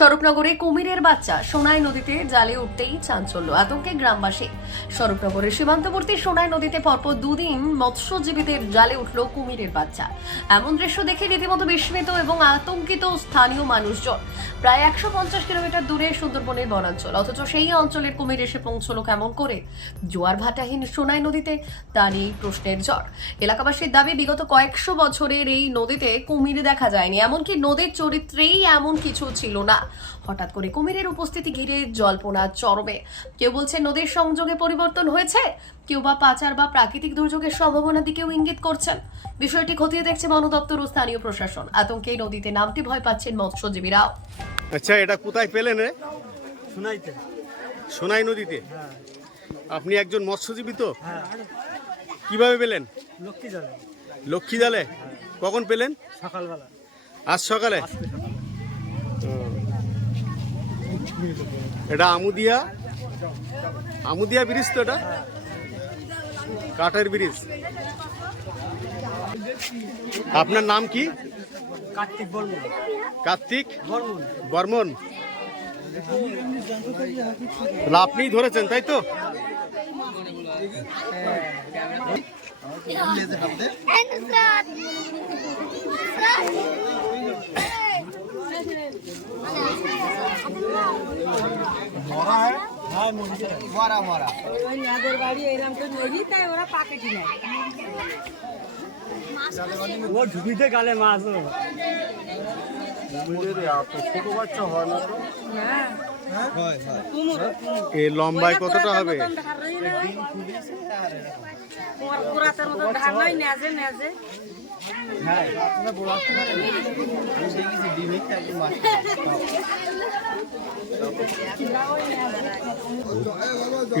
স্বরূপনগরে কুমিরের বাচ্চা সোনাই নদীতে জালে উঠতেই চাঞ্চল্য, আতঙ্কে গ্রামবাসী। স্বরূপনগরের সীমান্তবর্তী সোনাই নদীতে পরপর দুদিন মৎস্যজীবীদের জালে উঠল কুমিরের বাচ্চা। এমন দৃশ্য দেখে রীতিমতো বিস্মিত এবং আতঙ্কিত স্থানীয় মানুষজন। প্রায় একশো পঞ্চাশ কিলোমিটার দূরে সুন্দরবনের বনাঞ্চল। অথচ সেই অঞ্চলের কুমির এসে পৌঁছলো কেমন করে? জোয়ার ভাটাহীন সোনাই নদীতে তা নিয়েই প্রশ্নের ঝড়। এলাকাবাসীর দাবি, বিগত কয়েকশো বছরের এই নদীতে কুমির দেখা যায়নি। এমনকি নদীর চরিত্রেই এমন কিছু ছিল না। হঠাৎ করে কুমিরের উপস্থিতি ঘিরে জল্পনা চরমে। কেউ বলছে নদীর সংযোগে পরিবর্তন হয়েছে? কেউ বা পাচার বা প্রাকৃতিক দুর্যোগের সম্ভাবনার দিকেও ইঙ্গিত করছেন। বিষয়টি খতিয়ে দেখছে বন দপ্তর ও স্থানীয় প্রশাসন। আতঙ্কে নদীতে নামতে ভয় পাচ্ছেন মৎস্যজীবীরাও। আচ্ছা এটা কোথায় পেলেন রে? শোনাইতে সোনাই নদীতে? হ্যাঁ। আপনি একজন মৎস্যজীবী তো? হ্যাঁ। কীভাবে পেলেন? লক্ষ্মী যাবে লক্ষ্মী জালে কখন পেলেন? সকালবেলা। আজ সকালে? সকালে। এটা আমুদিয়া? আমুদিয়া ব্রিজ তো এটা? কাঠের ব্রিজ। আপনার নাম কি? কার্তিক বর্মন। কার্তিক বর্মন। আপনিই ধরেছেন তাই তো? Entrad! হ্যাঁ। মন্দির। ওই নাগর বাড়ি এরকম করে নদী তাই ওরা পাকেটি নেয়। ও ঢুকিতে গালে মাছ ও। এ লম্বায় কতটা হবে?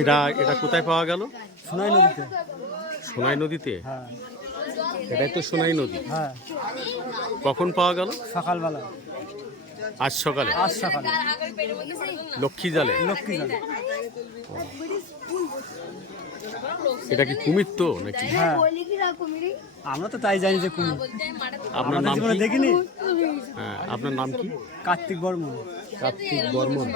এটা এটা কোথায় পাওয়া গেল? সোনাই নদীতে। সোনাই নদীতে? হ্যাঁ। এটাই তো সোনাই নদী। হ্যাঁ। কখন পাওয়া গেল? সকালবেলা। আজ সকালে? আজ সকালে। লক্ষ্মী জালে? লক্ষ্মী এটা কি কুমির তো নাকি? হ্যাঁ। রে আমরা তো তাই জানি যে কুমির। আপনার নাম দেখিনি? হ্যাঁ আপনার নাম কি? কার্তিক বর্মন। কার্তিক বর্মন।